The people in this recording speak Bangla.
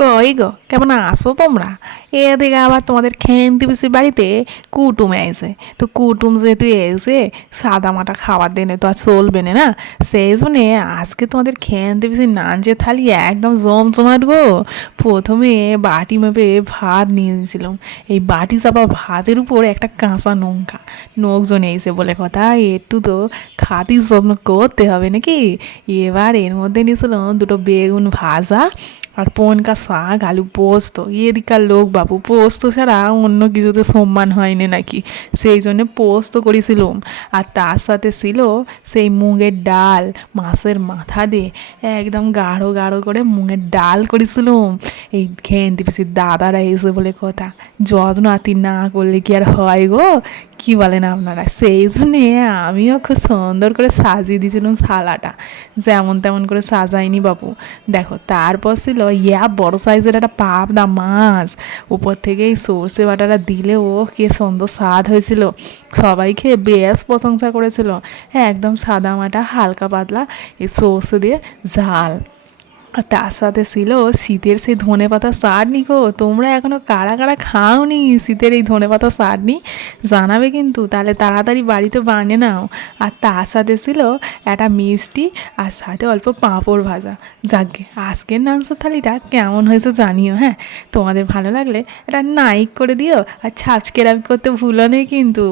কই গো, কেমন আছো তোমরা? এদিকে আবার তোমাদের খেন্তি পিসির বাড়িতে কুটুম এসে, তো কুটুম যেহেতু এসে সাদা মাটা খাবার দেনে তো আর চলবে না না। সেই জন্যে আজকে তোমাদের খেন্তি পিসির নাঞ্চে থালি একদম জমজমাট গো। প্রথমে বাটি মেপে ভাত নিয়ে দিয়েছিলাম। এই বাটি চাপা ভাতের উপর একটা কাঁচা লঙ্কা, লোকজন এসে বলে কথা, একটু তো খাতির যত্ন করতে হবে নাকি। এবার এর মধ্যে নিয়েছিলাম দুটো বেগুন ভাজা আর পনকা শাক, আলু পোস্ত। এদিকার লোক বাবু পোস্ত ছাড়া অন্য কিছুতে সম্মান হয়নি নাকি, সেই জন্যে পোস্ত করেছিলুম। আর তার সাথে ছিল সেই মুগের ডাল, মাছের মাথা দিয়ে একদম গাঢ় গাঢ় করে মুগের ডাল করেছিলুম। এই খেয়ে পিসির দাদারা এসে বলে কথা, যত্ন আতি না করলে কি আর হয় গো, কি বলেন আপনারা? সেই জন্যে আমিও খুব সুন্দর করে সাজিয়ে দিয়েছিলাম থালাটা, যেমন তেমন করে সাজাইনি বাবু। দেখো তারপর ছিল বড় সাইজের একটা পাবদা মাছ, উপর থেকে এই সর্ষে বাটাটা দিলে ও কি সুন্দর স্বাদ হয়েছিল। সবাই খেয়ে বেশ প্রশংসা করেছিল। হ্যাঁ, একদম সাদা মাটা হালকা পাতলা এই সর্ষে দিয়ে ঝাল। আর তার সাথে ছিল শীতের সেই ধনেপাতা চাটনি গো। তোমরা এখনো কারা কারা খাওনি শীতের এই ধনেপাতা চাটনি, জানাবে কিন্তু, তাহলে তাড়াতাড়ি বাড়িতে বানিয়ে নাও। আর তার সাথে ছিল একটা মিষ্টি, আর সাথে অল্প পাঁপড় ভাজা। যাকগে, আজকের মাংস থালিটা কেমন হয়েছে জানিও। হ্যাঁ, তোমাদের ভালো লাগলে এটা লাইক করে দিও, আর সাবস্ক্রাইব করতে ভুলো নেই কিন্তু।